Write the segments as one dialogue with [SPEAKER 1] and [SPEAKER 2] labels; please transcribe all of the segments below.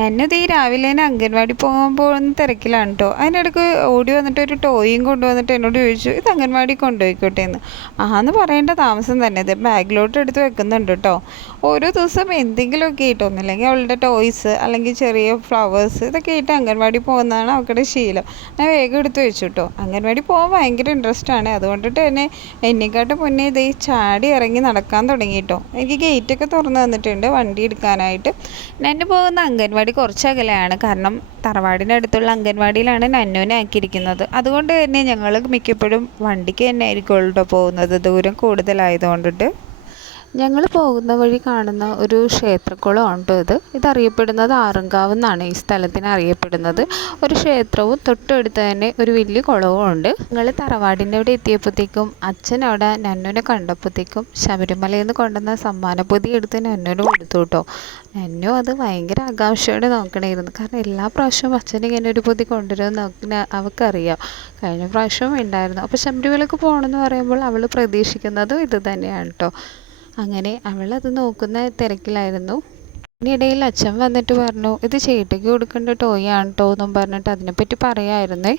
[SPEAKER 1] നന്നത് രാവിലെ തന്നെ അംഗൻവാടി പോകാൻ പോകുന്ന തിരക്കിലാണ് കേട്ടോ അതിനിടയ്ക്ക് ഓടി വന്നിട്ട് ഒരു ടോയും കൊണ്ടുവന്നിട്ട് എന്നോട് ചോദിച്ചു ഇത് അംഗൻവാടി കൊണ്ടുപോയിക്കോട്ടെ എന്ന്. ആന്ന് പറയേണ്ട താമസം തന്നെ ഇത് ബാഗിലോട്ട് എടുത്ത് വെക്കുന്നുണ്ട് കേട്ടോ ഓരോ ദിവസം എന്തെങ്കിലുമൊക്കെ ആയിട്ട് ഒന്നില്ലെങ്കിൽ അവളുടെ ടോയ്സ് അല്ലെങ്കിൽ ചെറിയ ഫ്ലവേഴ്സ് ഇതൊക്കെ ആയിട്ട് അംഗൻവാടി പോകുന്നതാണ് അവരുടെ ശീലം. ഞാൻ വേഗം എടുത്ത് വെച്ചു കേട്ടോ അംഗൻവാടി പോകാൻ ഭയങ്കര ഇൻട്രസ്റ്റ് ആണ്. അതുകൊണ്ടിട്ട് തന്നെ എന്നെക്കാട്ട് മുന്നേ ഇത് ചാടി ഇറങ്ങി നടക്കാൻ തുടങ്ങി കേട്ടോ എനിക്ക് ഗേറ്റൊക്കെ തുറന്ന് തന്നിട്ടുണ്ട് വണ്ടി എടുക്കാനായിട്ട്. ഞാൻ പോകുന്ന അംഗൻവാടി അംഗൻവാടി കുറച്ച് അകലെയാണ്. കാരണം തറവാടിന്റെ അടുത്തുള്ള അംഗൻവാടിയിലാണ് നന്നുവിനെ ആക്കിയിരിക്കുന്നത്. അതുകൊണ്ട് തന്നെ ഞങ്ങൾ മിക്കപ്പോഴും വണ്ടിക്ക് തന്നെ ആയിരിക്കും പോകുന്നത്. ദൂരം കൂടുതലായതുകൊണ്ടിട്ട്. ഞങ്ങൾ പോകുന്ന വഴി കാണുന്ന ഒരു ക്ഷേത്രക്കുളമുണ്ട് ഇത്. ഇതറിയപ്പെടുന്നത് ആറങ്കാവ് എന്നാണ്. ഈ സ്ഥലത്തിന് അറിയപ്പെടുന്നത്. ഒരു ക്ഷേത്രവും തൊട്ടടുത്ത് തന്നെ ഒരു വലിയ കുളവും ഉണ്ട്. ഞങ്ങൾ തറവാടിന്റെ അവിടെ എത്തിയപ്പോഴത്തേക്കും അച്ഛൻ അവിടെ നന്നുനെ കണ്ടപ്പോഴത്തേക്കും ശബരിമലയിൽ നിന്ന് കൊണ്ടുവന്ന സമ്മാനപ്പൊതി എടുത്ത് നന്നുന് കൊടുത്തു കേട്ടോ. നന്നു അത് ഭയങ്കര ആകാംക്ഷയോടെ നോക്കണമായിരുന്നു കാരണം എല്ലാ പ്രാവശ്യവും അച്ഛൻ ഇങ്ങനെ ഒരു പൊതി കൊണ്ടുവരുമെന്ന് നോക്കി അവൾക്കറിയാം കഴിഞ്ഞ പ്രാവശ്യവും ഉണ്ടായിരുന്നു. അപ്പോൾ ശബരിമലയ്ക്ക് പോകണമെന്ന് പറയുമ്പോൾ അവൾ പ്രതീക്ഷിക്കുന്നതും ഇത് തന്നെയാണ് കേട്ടോ. അങ്ങനെ അവളത് നോക്കുന്ന തിരക്കിലായിരുന്നു. ഇതിനിടയിൽ അച്ഛൻ വന്നിട്ട് പറഞ്ഞു ഇത് ചേട്ടയ്ക്ക് കൊടുക്കേണ്ട ടോയ് ആണ് കേട്ടോ എന്നും പറഞ്ഞിട്ട് അതിനെപ്പറ്റി പറയായിരുന്നേ?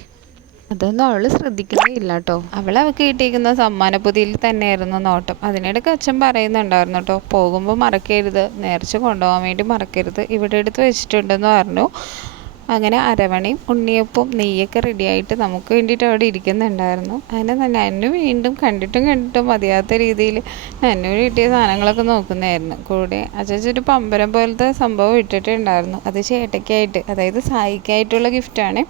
[SPEAKER 1] അതൊന്നും അവൾ ശ്രദ്ധിക്കുന്നേ ഇല്ല കേട്ടോ അവൾ അവൾക്ക് കിട്ടിയിരിക്കുന്ന സമ്മാനപ്പൊതിയിൽ തന്നെയായിരുന്നു നോട്ടം. അതിനിടയ്ക്ക് അച്ഛൻ പറയുന്നുണ്ടായിരുന്നു കേട്ടോ പോകുമ്പോൾ മറക്കരുത് നേർച്ച കൊണ്ടുപോകാൻ വേണ്ടി മറക്കരുത് ഇവിടെ എടുത്ത് വെച്ചിട്ടുണ്ടെന്ന് പറഞ്ഞു. അങ്ങനെ അരവണയും ഉണ്ണിയപ്പവും നെയ്യൊക്കെ റെഡിയായിട്ട് നമുക്ക് വേണ്ടിയിട്ട് അവിടെ ഇരിക്കുന്നുണ്ടായിരുന്നു. തന്നെ നന്നു വീണ്ടും കണ്ടിട്ടും കണ്ടിട്ടും മതിയാത്ത രീതിയിൽ നന്നു കിട്ടിയ സാധനങ്ങളൊക്കെ നോക്കുന്നതായിരുന്നു കൂടെ അച്ഛച്ചൊരു പമ്പരം പോലത്തെ സംഭവം ഇട്ടിട്ടുണ്ടായിരുന്നു. അത് ചേട്ടയ്ക്കായിട്ട് അതായത് സായിക്കായിട്ടുള്ള ഗിഫ്റ്റാണ്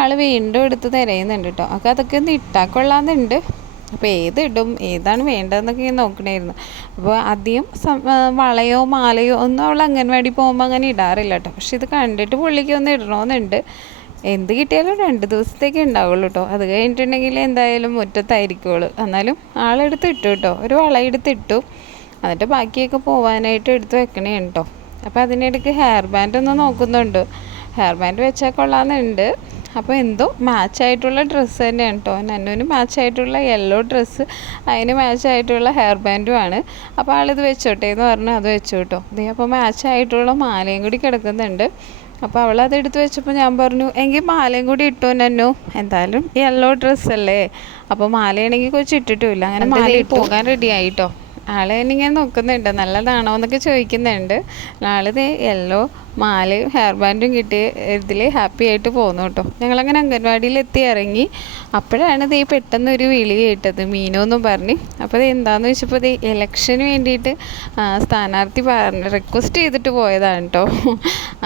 [SPEAKER 1] ആൾ വീണ്ടും എടുത്ത് തിരയുന്നുണ്ട് കേട്ടോ അപ്പോൾ അതൊക്കെ ഒന്ന് ഇട്ടാൽ കൊള്ളാമെന്നുണ്ട് അപ്പോൾ ഏതിടും ഏതാണ് വേണ്ടതെന്നൊക്കെ ഞാൻ നോക്കണമായിരുന്നു അപ്പോൾ അധികം വളയോ മാലയോ ഒന്നും അവൾ അംഗൻവാടി പോകുമ്പോൾ അങ്ങനെ ഇടാറില്ല കേട്ടോ പക്ഷെ ഇത് കണ്ടിട്ട് പുള്ളിക്ക് ഒന്ന് ഇടണമെന്നുണ്ട് എന്ത് കിട്ടിയാലും രണ്ട് ദിവസത്തേക്ക് ഉണ്ടാവുള്ളൂ കേട്ടോ അത് കഴിഞ്ഞിട്ടുണ്ടെങ്കിൽ എന്തായാലും മുറ്റത്തായിരിക്കുള്ളൂ എന്നാലും ആളെടുത്ത് ഇട്ടു കേട്ടോ ഒരു വളയെടുത്ത് ഇട്ടു. എന്നിട്ട് ബാക്കിയൊക്കെ പോകാനായിട്ട് എടുത്ത് വെക്കണേ കേട്ടോ അപ്പോൾ അതിനിടയ്ക്ക് ഹെയർ ബാൻഡ് ഒന്ന് നോക്കുന്നുണ്ട്. ഹെയർ ബാൻഡ് വെച്ചാൽ കൊള്ളാമെന്നുണ്ട്. അപ്പോൾ എന്തോ മാച്ചായിട്ടുള്ള ഡ്രസ്സ് തന്നെയാണ് കേട്ടോ നന്നുവിന് മാച്ചായിട്ടുള്ള യെല്ലോ ഡ്രസ്സ് അതിന് മാച്ചായിട്ടുള്ള ഹെയർ ബാൻഡും ആണ്. അപ്പോൾ ആളിത് വെച്ചോട്ടെ എന്ന് പറഞ്ഞു അത് വെച്ചു കേട്ടോ ഇതേ അപ്പോൾ മാച്ചായിട്ടുള്ള മാലയും കൂടി കിടക്കുന്നുണ്ട്. അപ്പോൾ അവൾ അത് എടുത്ത് വെച്ചപ്പോൾ ഞാൻ പറഞ്ഞു എങ്കിൽ മാലയും കൂടി ഇട്ടോ നന്നു. എന്തായാലും യെല്ലോ ഡ്രസ്സല്ലേ അപ്പോൾ മാലയാണെങ്കിൽ കൊച്ചു ഇട്ടിട്ടുമില്ല അങ്ങനെ മാല പോകാൻ റെഡി ആയിട്ടോ ആളെ ഇങ്ങനെ നോക്കുന്നുണ്ട്. നല്ലതാണോ എന്നൊക്കെ ചോദിക്കുന്നുണ്ട്. ആളിത് യെല്ലോ മാലയും ഹെയർ ബാൻഡും കിട്ടി. ഇതിൽ ഹാപ്പി ആയിട്ട് പോകുന്നു കേട്ടോ. ഞങ്ങളങ്ങനെ അംഗൻവാടിയിൽ എത്തി ഇറങ്ങി. അപ്പോഴാണ് ഇത് പെട്ടെന്ന് ഒരു വിളി കേട്ടത്. മീനു എന്നും പറഞ്ഞ്. അപ്പോൾ ഇത് എന്താണെന്ന് വെച്ചപ്പോൾ ഇത് ഇലക്ഷന് വേണ്ടിയിട്ട് സ്ഥാനാർത്ഥി പറഞ്ഞ് റിക്വസ്റ്റ് ചെയ്തിട്ട് പോയതാണ് കേട്ടോ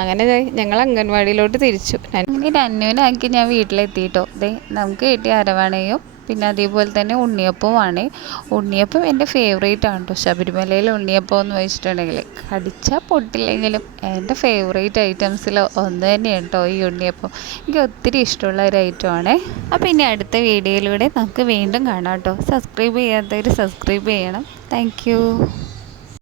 [SPEAKER 1] അങ്ങനെ ഞങ്ങൾ അംഗൻവാടിയിലോട്ട് തിരിച്ചു. അങ്ങനെ ആക്കി ഞാൻ വീട്ടിലെത്തി കേട്ടോ നമുക്ക് കിട്ടിയ അരവണയും പിന്നെ അതേപോലെ തന്നെ ഉണ്ണിയപ്പവുമാണ്. ഉണ്ണിയപ്പം എന്റെ ഫേവറേറ്റ് ആണ് കേട്ടോ ശബരിമലയിൽ ഉണ്ണിയപ്പം എന്ന് വെച്ചിട്ടുണ്ടെങ്കിൽ കടിച്ചാൽ പൊട്ടില്ലെങ്കിലും എന്റെ ഫേവറേറ്റ് ഐറ്റംസിൽ ഒന്ന് തന്നെയാണ് കേട്ടോ ഈ ഉണ്ണിയപ്പം. എനിക്ക് ഒത്തിരി ഇഷ്ടമുള്ള ഒരു ഐറ്റമാണ് അപ്പോൾ ഇനി അടുത്ത വീഡിയോയിലൂടെ നമുക്ക് വീണ്ടും കാണാം കേട്ടോ സബ്സ്ക്രൈബ് ചെയ്യാത്തവർ സബ്സ്ക്രൈബ് ചെയ്യണം. താങ്ക്